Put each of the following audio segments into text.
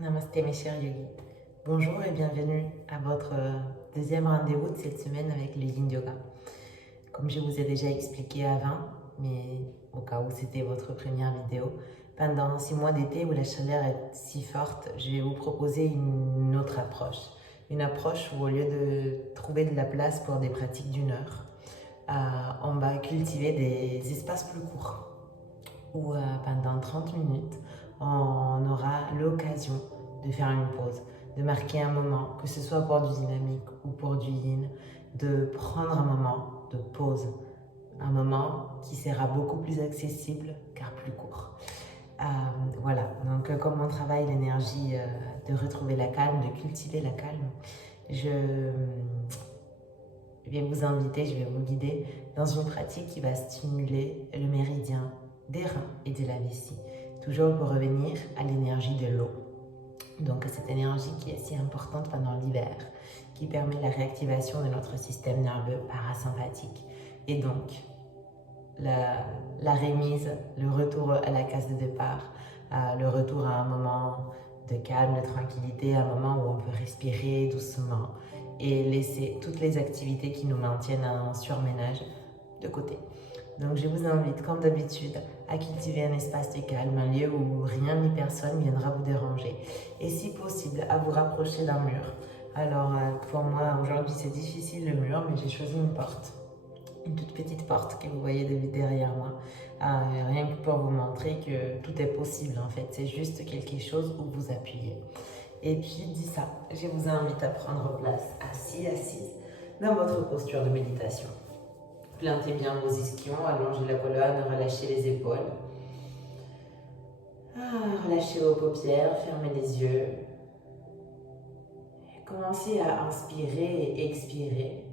Namasté mes chers yogis. Bonjour et bienvenue à votre deuxième rendez-vous de cette semaine avec le Yin Yoga. Comme je vous ai déjà expliqué avant, mais au cas où c'était votre première vidéo, pendant 6 mois d'été où la chaleur est si forte, je vais vous proposer une autre approche. Une approche où au lieu de trouver de la place pour des pratiques d'une heure, on va cultiver des espaces plus courts où pendant 30 minutes, on aura l'occasion de faire une pause, de marquer un moment, que ce soit pour du dynamique ou pour du yin, de prendre un moment de pause, un moment qui sera beaucoup plus accessible car plus court. Voilà, donc comme on travaille l'énergie de retrouver la calme, de cultiver la calme, je vais vous inviter, je vais vous guider dans une pratique qui va stimuler le méridien des reins et de la vessie. Toujours pour revenir à l'énergie de l'eau. Donc cette énergie qui est si importante pendant l'hiver, qui permet la réactivation de notre système nerveux parasympathique. Et donc la remise, le retour à la case de départ, le retour à un moment de calme, de tranquillité, un moment où on peut respirer doucement et laisser toutes les activités qui nous maintiennent en surménage de côté. Donc je vous invite, comme d'habitude, à cultiver un espace de calme, un lieu où rien ni personne viendra vous déranger. Et si possible, à vous rapprocher d'un mur. Alors pour moi, aujourd'hui c'est difficile le mur, mais j'ai choisi une porte. Une toute petite porte que vous voyez derrière moi. Rien que pour vous montrer que tout est possible en fait. C'est juste quelque chose où vous appuyez. Et puis dit ça, je vous invite à prendre place assis, assise, dans votre posture de méditation. Plantez bien vos ischions, allongez la colonne, relâchez les épaules. Relâchez vos paupières, fermez les yeux. Et commencez à inspirer et expirer,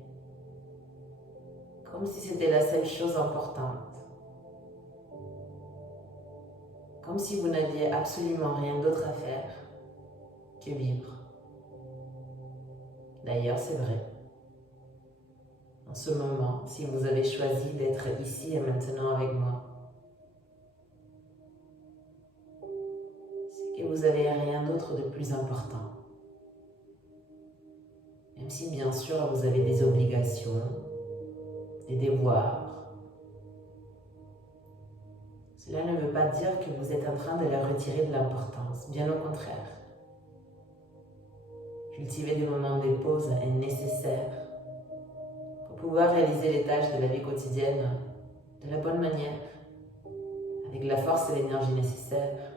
comme si c'était la seule chose importante. Comme si vous n'aviez absolument rien d'autre à faire que vivre. D'ailleurs, c'est vrai. En ce moment, si vous avez choisi d'être ici et maintenant avec moi, c'est que vous n'avez rien d'autre de plus important. Même si bien sûr vous avez des obligations, des devoirs, cela ne veut pas dire que vous êtes en train de leur retirer de l'importance, bien au contraire. Cultiver des moments de pause est nécessaire pour pouvoir réaliser les tâches de la vie quotidienne de la bonne manière, avec la force et l'énergie nécessaires.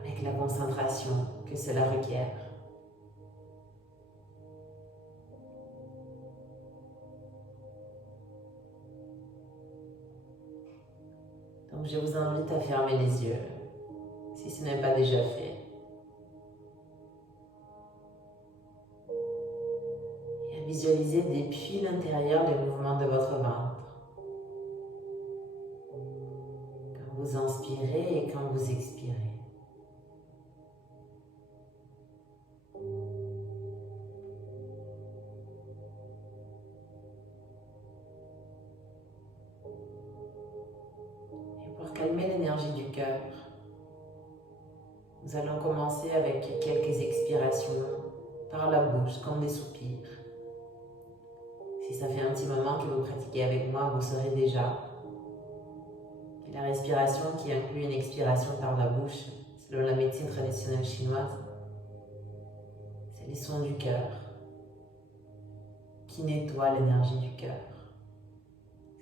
Avec la concentration que cela requiert. Donc je vous invite à fermer les yeux, si ce n'est pas déjà fait. Et à visualiser depuis l'intérieur les mouvements de votre ventre. Quand vous inspirez et quand vous expirez. Et pour calmer l'énergie du cœur, nous allons commencer avec quelques expirations par la bouche, comme des soupirs. Si ça fait un petit moment que vous pratiquez avec moi, vous saurez déjà que la respiration qui inclut une expiration par la bouche, selon la médecine traditionnelle chinoise, c'est les sons du cœur qui nettoient l'énergie du cœur.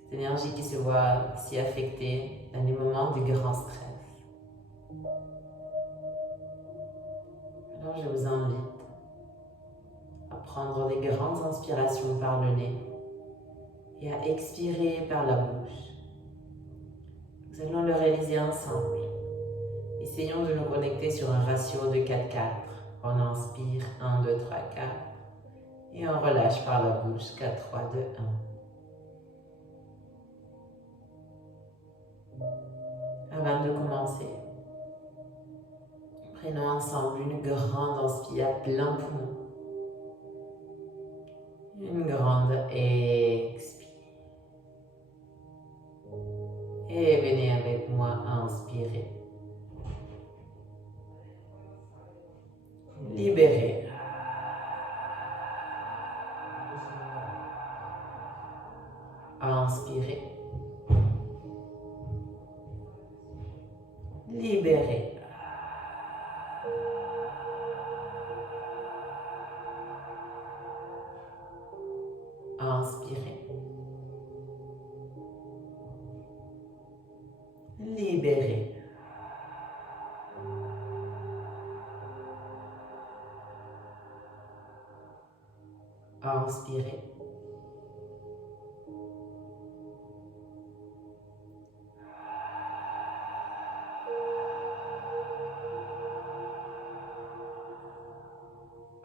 Cette énergie qui se voit si affectée dans les moments de grand stress. Alors je vous invite à prendre des grandes inspirations par le nez et à expirer par la bouche. Nous allons le réaliser ensemble. Essayons de nous connecter sur un ratio de 4-4. On inspire 1, 2, 3, 4 et on relâche par la bouche 4, 3, 2, 1. Avant de commencer, prenons ensemble une grande inspire à plein poumon. Une grande expire. Et venez avec moi inspirer. Libérez. Inspirez. Libérez. Inspirez. Libérez. Inspirez.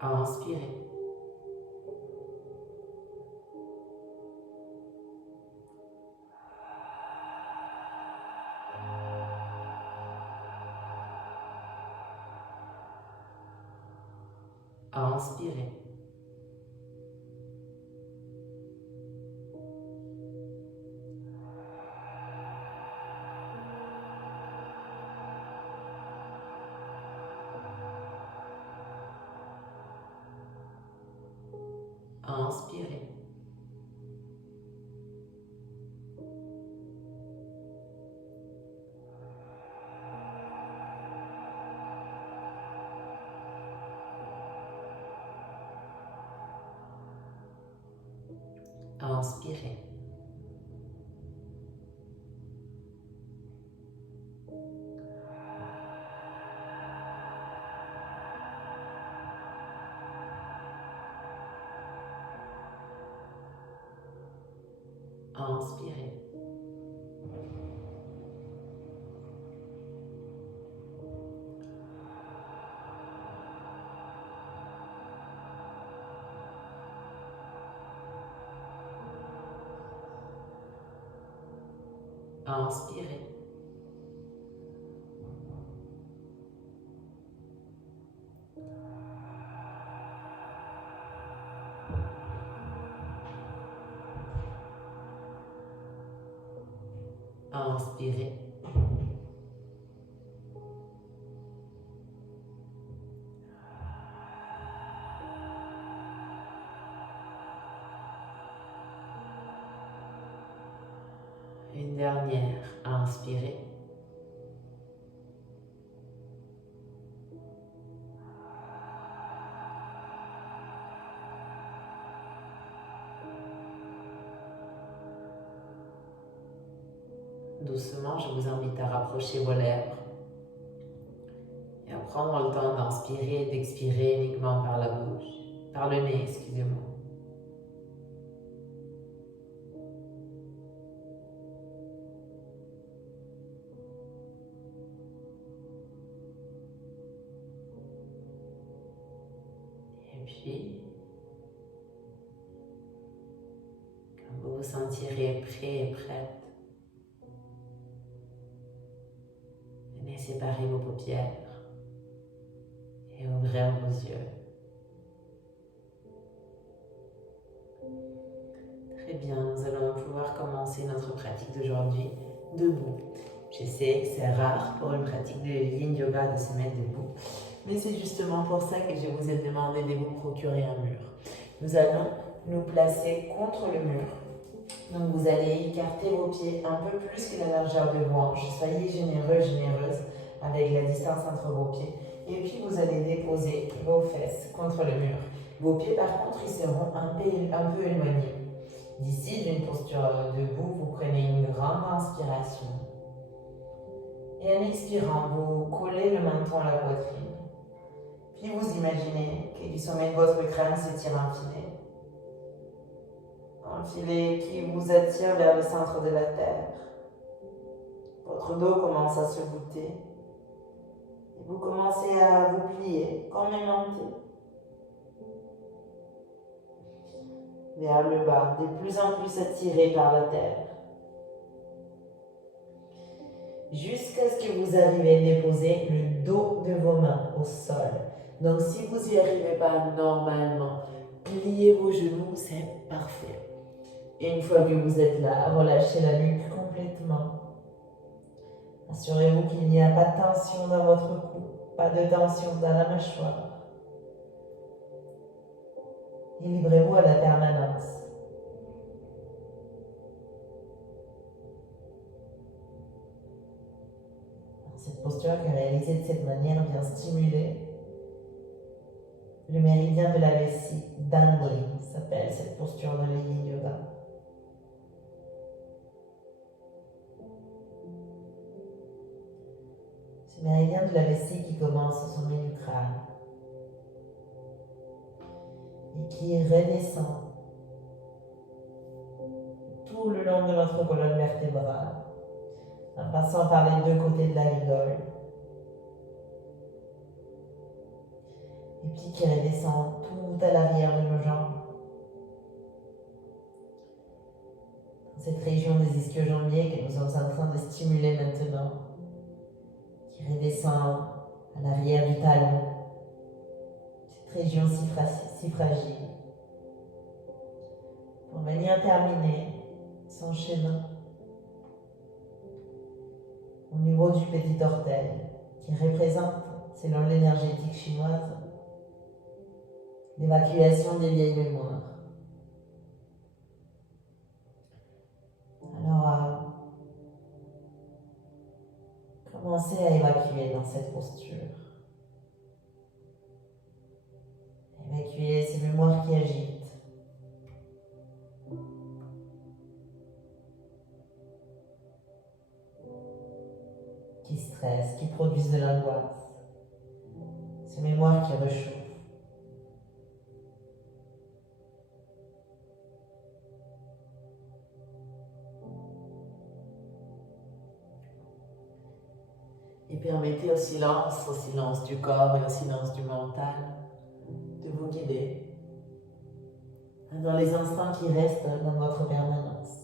Inspirez. Inspirez. Inspirez. Inspirez. Inspirez. Inspirez. Inspirez. Une dernière. Inspirez. Doucement, je vous invite à rapprocher vos lèvres et à prendre le temps d'inspirer et d'expirer uniquement par la bouche, par le nez, excusez-moi. Et puis, quand vous vous sentirez prêt et prête, venez séparer vos paupières et ouvrir vos yeux. Très bien, nous allons pouvoir commencer notre pratique d'aujourd'hui debout. Je sais que c'est rare pour une pratique de Yin Yoga de se mettre debout, mais c'est justement pour ça que je vous ai demandé de vous procurer un mur. Nous allons nous placer contre le mur. Donc vous allez écarter vos pieds un peu plus que la largeur de vos hanches. Soyez généreux, généreuse avec la distance entre vos pieds. Et puis vous allez déposer vos fesses contre le mur. Vos pieds par contre, ils seront un peu éloignés. D'ici, d'une posture debout, vous prenez une grande inspiration. Et en expirant, vous collez le menton à la poitrine. Puis vous imaginez que du sommet de votre crâne se tire un filet. Un filet qui vous attire vers le centre de la terre. Votre dos commence à se voûter. Et vous commencez à vous plier comme aimanté. Vers le bas, de plus en plus attiré par la terre. Jusqu'à ce que vous arrivez à déposer le dos de vos mains au sol. Donc si vous n'y arrivez pas normalement, pliez vos genoux, c'est parfait. Et une fois que vous êtes là, relâchez la nuque complètement. Assurez-vous qu'il n'y a pas de tension dans votre cou, pas de tension dans la mâchoire. Et livrez-vous à la permanence. Cette posture qui est réalisée de cette manière vient stimuler le méridien de la vessie, dangling, s'appelle cette posture de l'Yin Yoga. Ce méridien de la vessie qui commence au sommet du crâne et qui redescend tout le long de notre colonne vertébrale, en passant par les deux côtés de la rigole, et puis qui redescend tout à l'arrière de nos jambes. Dans cette région des ischio-jambiers que nous sommes en train de stimuler maintenant, qui redescend à l'arrière du talon, cette région si fragile. Pour venir terminer son chemin au niveau du petit orteil, qui représente, selon l'énergétique chinoise, l'évacuation des vieilles mémoires. Alors, commencez à évacuer dans cette posture. Évacuer ces mémoires qui agitent. Qui stressent, qui produisent de l'angoisse. Ces mémoires qui réchauffent. Et permettez au silence du corps et au silence du mental, de vous guider dans les instants qui restent dans votre permanence.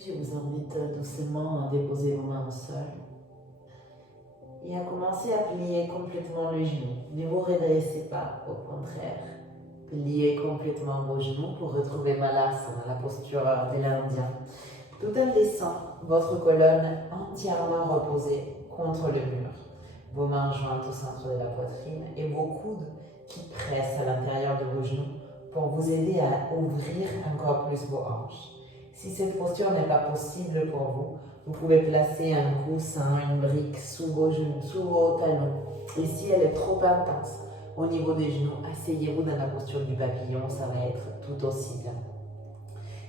Je vous invite doucement à déposer vos mains au sol et à commencer à plier complètement le genou. Ne vous redressez pas, au contraire. Pliez complètement vos genoux pour retrouver Malasana, la posture de l'Indien, tout en laissant votre colonne entièrement reposée contre le mur. Vos mains jointes au centre de la poitrine et vos coudes qui pressent à l'intérieur de vos genoux pour vous aider à ouvrir encore plus vos hanches. Si cette posture n'est pas possible pour vous, vous pouvez placer un coussin, une brique sous vos genoux, sous vos talons. Et si elle est trop intense au niveau des genoux, asseyez-vous dans la posture du papillon, ça va être tout aussi bien.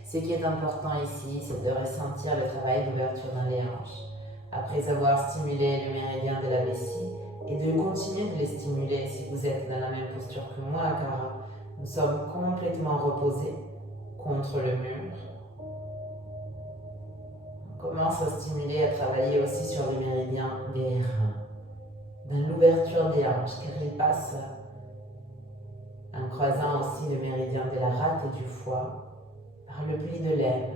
Ce qui est important ici, c'est de ressentir le travail d'ouverture dans les hanches. Après avoir stimulé le méridien de la vessie, et de continuer de les stimuler si vous êtes dans la même posture que moi, car nous sommes complètement reposés contre le mur. On commence à stimuler, à travailler aussi sur le méridien des reins, dans l'ouverture des hanches, car il passe en croisant aussi le méridien de la rate et du foie par le pli de l'aine.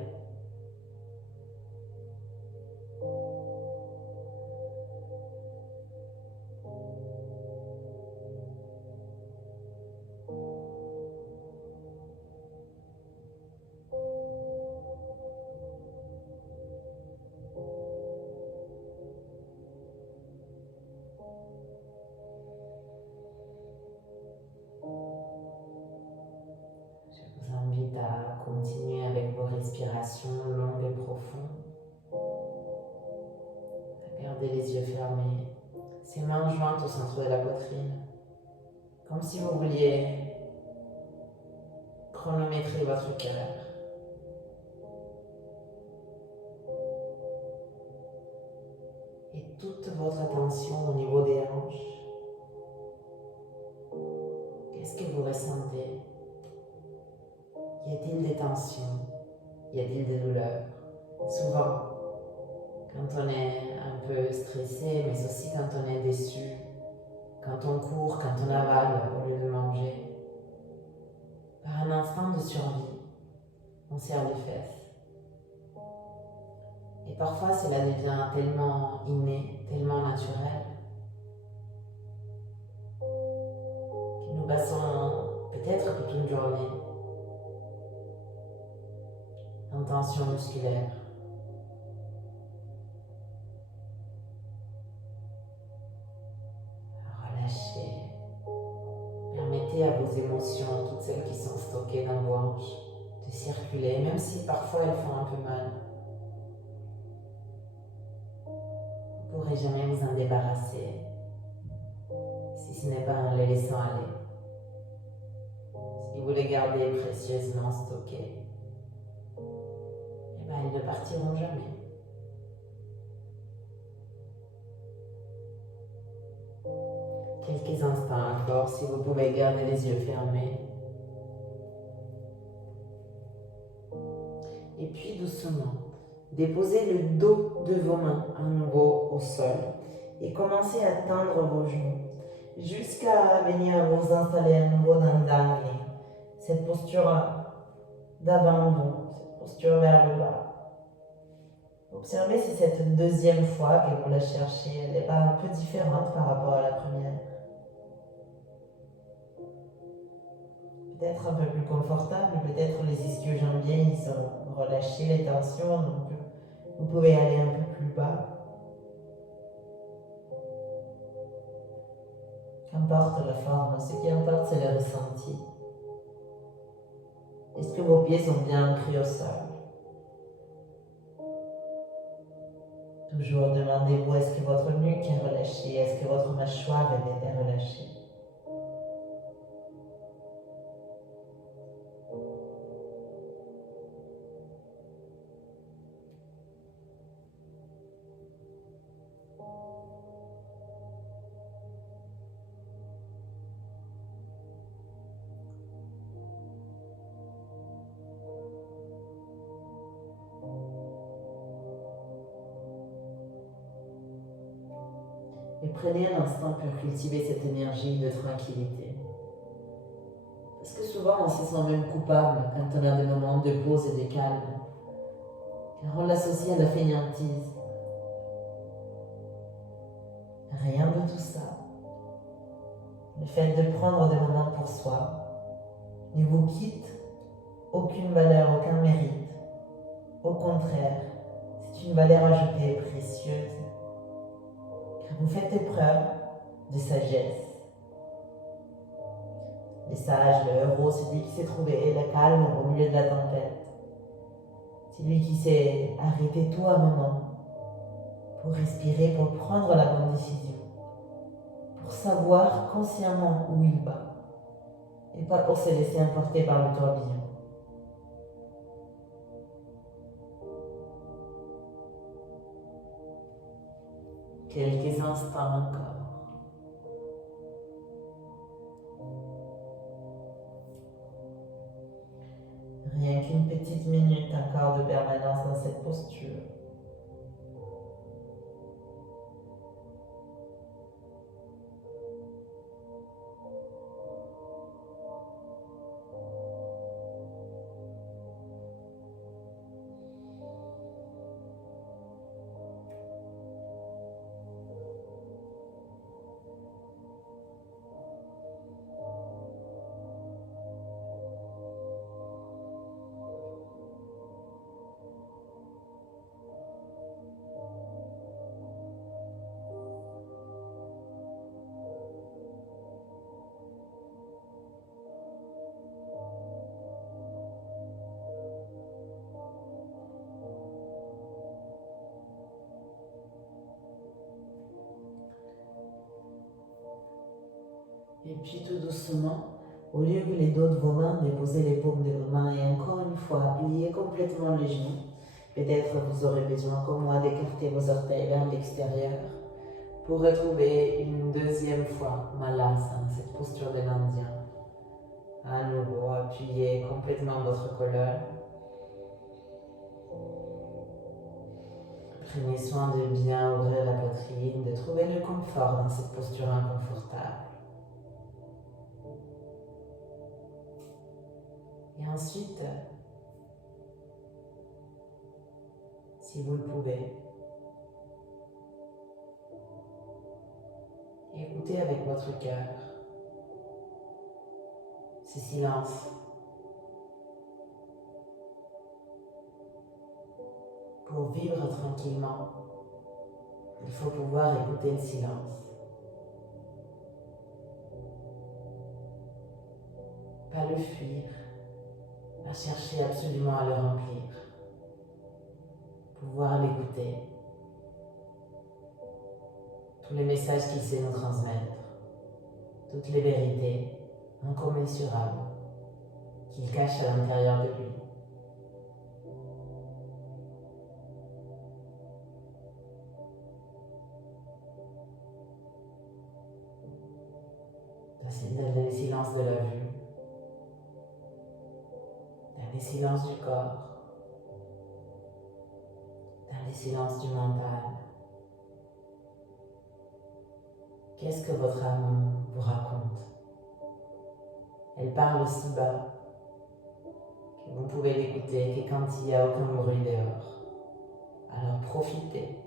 Je vous invite à continuer avec vos respirations longues et profondes. Gardez les yeux fermés, ces mains jointes au centre de la poitrine, comme si vous vouliez chronométrez votre cœur. Et toute votre attention au niveau des hanches. Qu'est-ce que vous ressentez? Y a-t-il des tensions? Y a-t-il des douleurs? Souvent, quand on est un peu stressé, mais aussi quand on est déçu, quand on court, quand on avale au lieu de manger, par un instant de survie, on serre les fesses. Et parfois, cela devient tellement inné, tellement naturel, que nous passons peut-être toute une journée en tension musculaire. Relâchez. Permettez à vos émotions, toutes celles qui sont stockées dans vos hanches, de circuler, même si parfois elles font un peu mal. Vous ne pourrez jamais vous en débarrasser si ce n'est pas en les laissant aller. Si vous les gardez précieusement stockées, eh bien, elles ne partiront jamais. Quelques instants encore, si vous pouvez garder les yeux fermés. Et puis doucement, déposez le dos de vos mains à nouveau au sol et commencez à tendre vos genoux jusqu'à venir vous installer à nouveau dans Dangli, cette posture d'abandon, cette posture vers le bas. Observez si cette deuxième fois que vous la cherchez, elle n'est pas un peu différente par rapport à la première. Peut-être un peu plus confortable, peut-être les ischio-jambiers ils sont relâchés, les tensions, donc vous pouvez aller un peu plus bas. Qu'importe la forme, ce qui importe c'est le ressenti. Est-ce que vos pieds sont bien ancrés au sol? Toujours demandez-vous, est-ce que votre nuque est relâchée? Est-ce que votre mâchoire est relâchée? Et prenez un instant pour cultiver cette énergie de tranquillité. Parce que souvent on se sent même coupable quand on a des moments de pause et de calme. Car on l'associe à la fainéantise. Rien de tout ça. Le fait de prendre des moments pour soi ne vous quitte aucune valeur, aucun mérite. Au contraire, c'est une valeur ajoutée précieuse. Car vous faites preuve de sagesse. Les sages, le héros, celui qui s'est trouvé le calme au milieu de la tempête. Celui qui s'est arrêté tout un moment pour respirer, pour prendre la bonne décision. Pour savoir consciemment où il va. Et pas pour se laisser emporter par le tourbillon. Quelques instants encore. Rien qu'une petite minute encore de permanence dans cette posture. Et puis tout doucement, Au lieu que les dos de vos mains, déposez les paumes de vos mains et encore une fois, pliez complètement les genoux. Peut-être vous aurez besoin, comme moi, d'écarter vos orteils vers l'extérieur pour retrouver une deuxième fois Malasana, cette posture de l'Indien. À nouveau, appuyez complètement votre colonne. Prenez soin de bien ouvrir la poitrine, de trouver le confort dans cette posture inconfortable. Et ensuite, si vous le pouvez, écoutez avec votre cœur ce silence. Pour vivre tranquillement, il faut pouvoir écouter le silence. Pas le fuir, pas chercher absolument à le remplir. Pouvoir l'écouter. Tous les messages qu'il sait nous transmettre, toutes les vérités incommensurables qu'il cache à l'intérieur de lui. Dans les silences de la vue, dans les silences du corps, dans les silences du mental. Qu'est-ce que votre âme vous raconte? Elle parle aussi bas que vous pouvez l'écouter que quand il n'y a aucun bruit dehors. Alors profitez.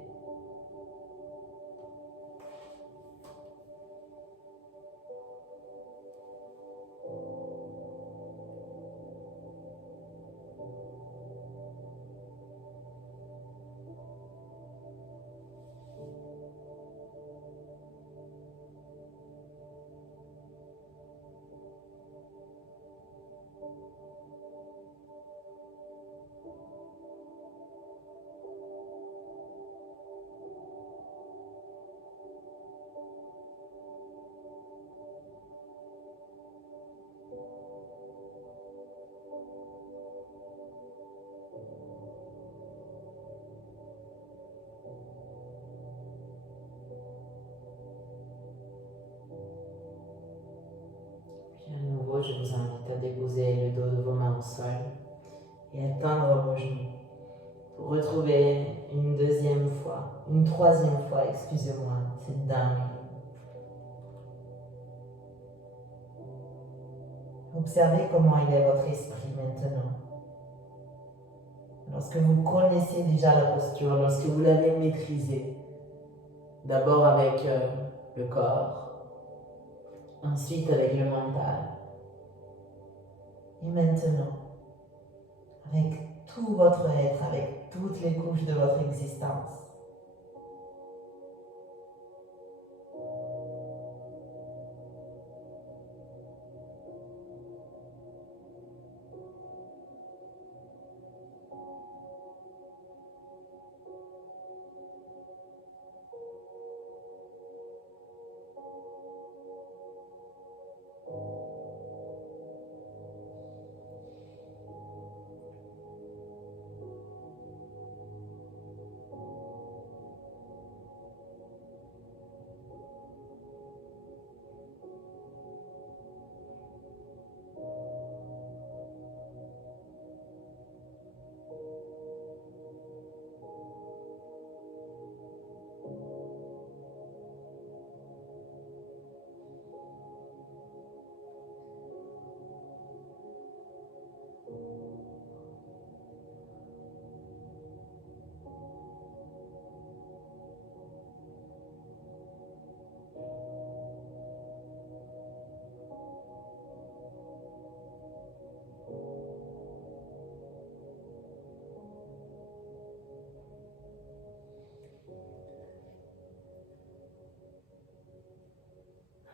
Je vous invite à déposer le dos de vos mains au sol et à tendre vos genoux pour retrouver une troisième fois, excusez-moi, cette dingue. Observez comment il est votre esprit maintenant. Lorsque vous connaissez déjà la posture, lorsque vous l'avez maîtrisée, d'abord avec le corps, ensuite avec le mental, et maintenant, avec tout votre être, avec toutes les couches de votre existence.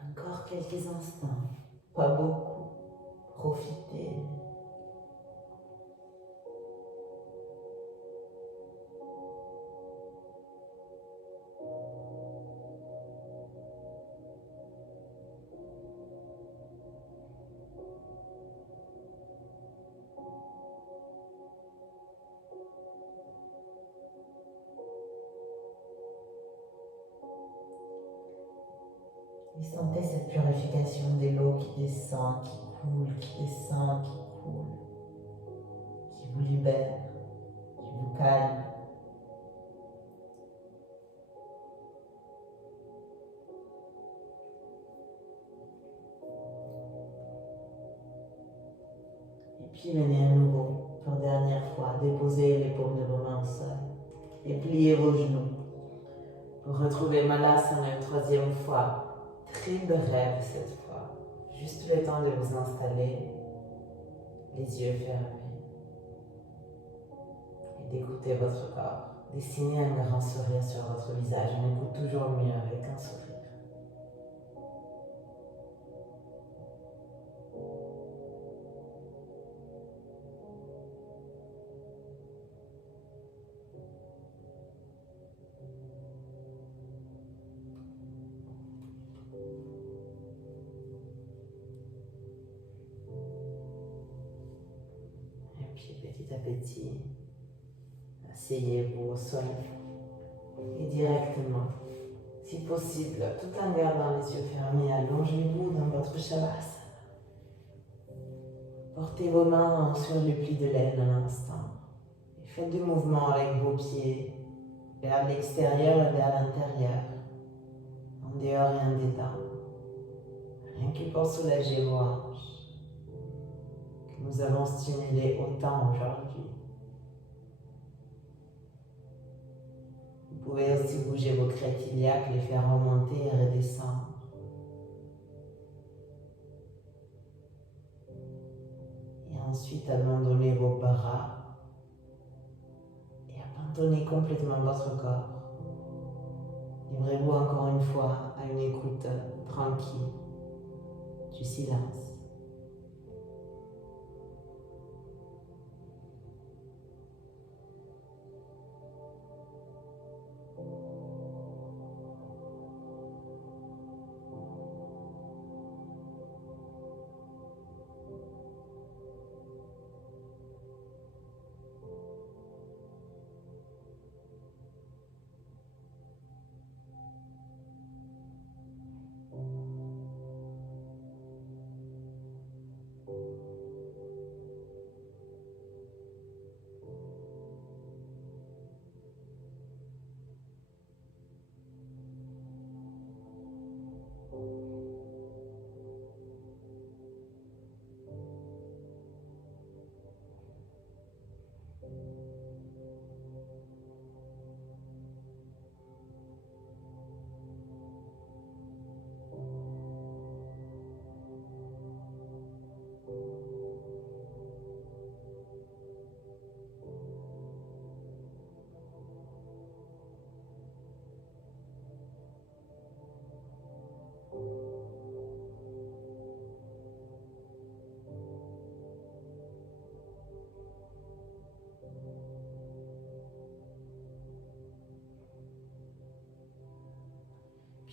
Encore quelques instants, pas beaucoup, profitez. Et sentez cette purification de l'eau qui descend, qui coule, qui descend, qui coule, qui vous libère, qui vous calme. Et puis venez à nouveau, pour dernière fois, déposer les paumes de vos mains au sol et pliez vos genoux. Pour retrouver Malasana une troisième fois, très brève cette fois, juste le temps de vous installer, les yeux fermés, et d'écouter votre corps. Dessinez un grand sourire sur votre visage, on écoute toujours mieux avec un sourire. Et puis petit à petit, asseyez-vous au sol et directement, si possible, tout en gardant les yeux fermés, allongez-vous dans votre shavasana. Portez vos mains sur le pli de l'aine un instant et faites des mouvements avec vos pieds vers l'extérieur et vers l'intérieur, en dehors et en dedans, rien que pour soulager vos hanches que nous avons stimulées autant aujourd'hui. Vous pouvez aussi bouger vos crêtes iliaques, les faire remonter et redescendre. Et ensuite, abandonnez vos bras et abandonnez complètement votre corps. Livrez-vous encore une fois à une écoute tranquille du silence.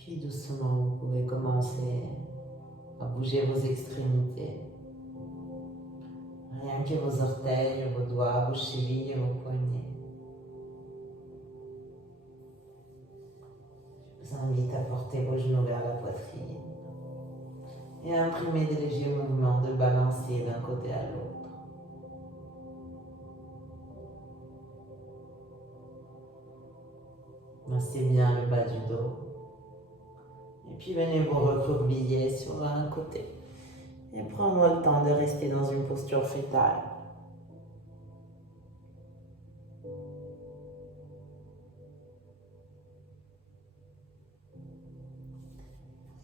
Puis doucement, vous pouvez commencer à bouger vos extrémités. Rien que vos orteils, vos doigts, vos chevilles et vos poignets. Je vous invite à porter vos genoux vers la poitrine et à imprimer des légers mouvements de balancier d'un côté à l'autre. Massez bien le bas du dos. Et puis venez vous recroqueviller sur un côté. Et prends-moi le temps de rester dans une posture fétale.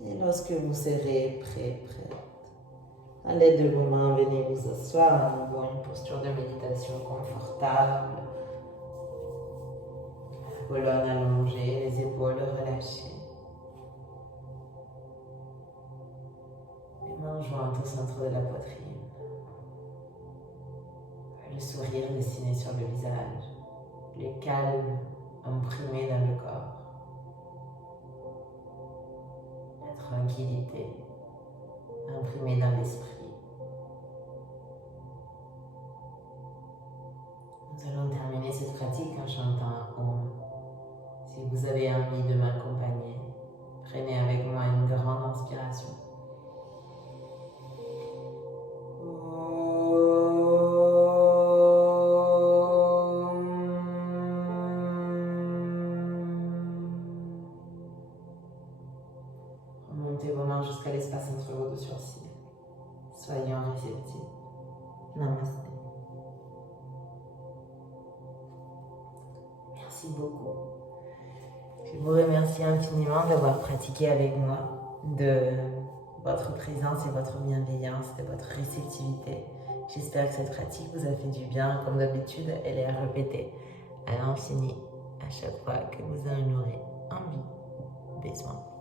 Et lorsque vous serez prêt, à l'aide de vos mains, venez vous asseoir à nouveau une posture de méditation confortable. La colonne allongée, les épaules relâchées. Les mains jointes au centre de la poitrine. Le sourire dessiné sur le visage. Le calme imprimé dans le corps. La tranquillité imprimée dans l'esprit. Nous allons terminer cette pratique en chantant un Om. Si vous avez envie de m'accompagner, Prenez avec moi une grande inspiration. Remontez vos mains jusqu'à l'espace entre vos deux sourcils. Soyez en réceptif. Namasté. Merci beaucoup. Je vous remercie infiniment d'avoir pratiqué avec moi, de votre présence et votre bienveillance, de votre réceptivité. J'espère que cette pratique vous a fait du bien. Comme d'habitude, elle est répétée à l'infini à chaque fois que vous en aurez envie, besoin.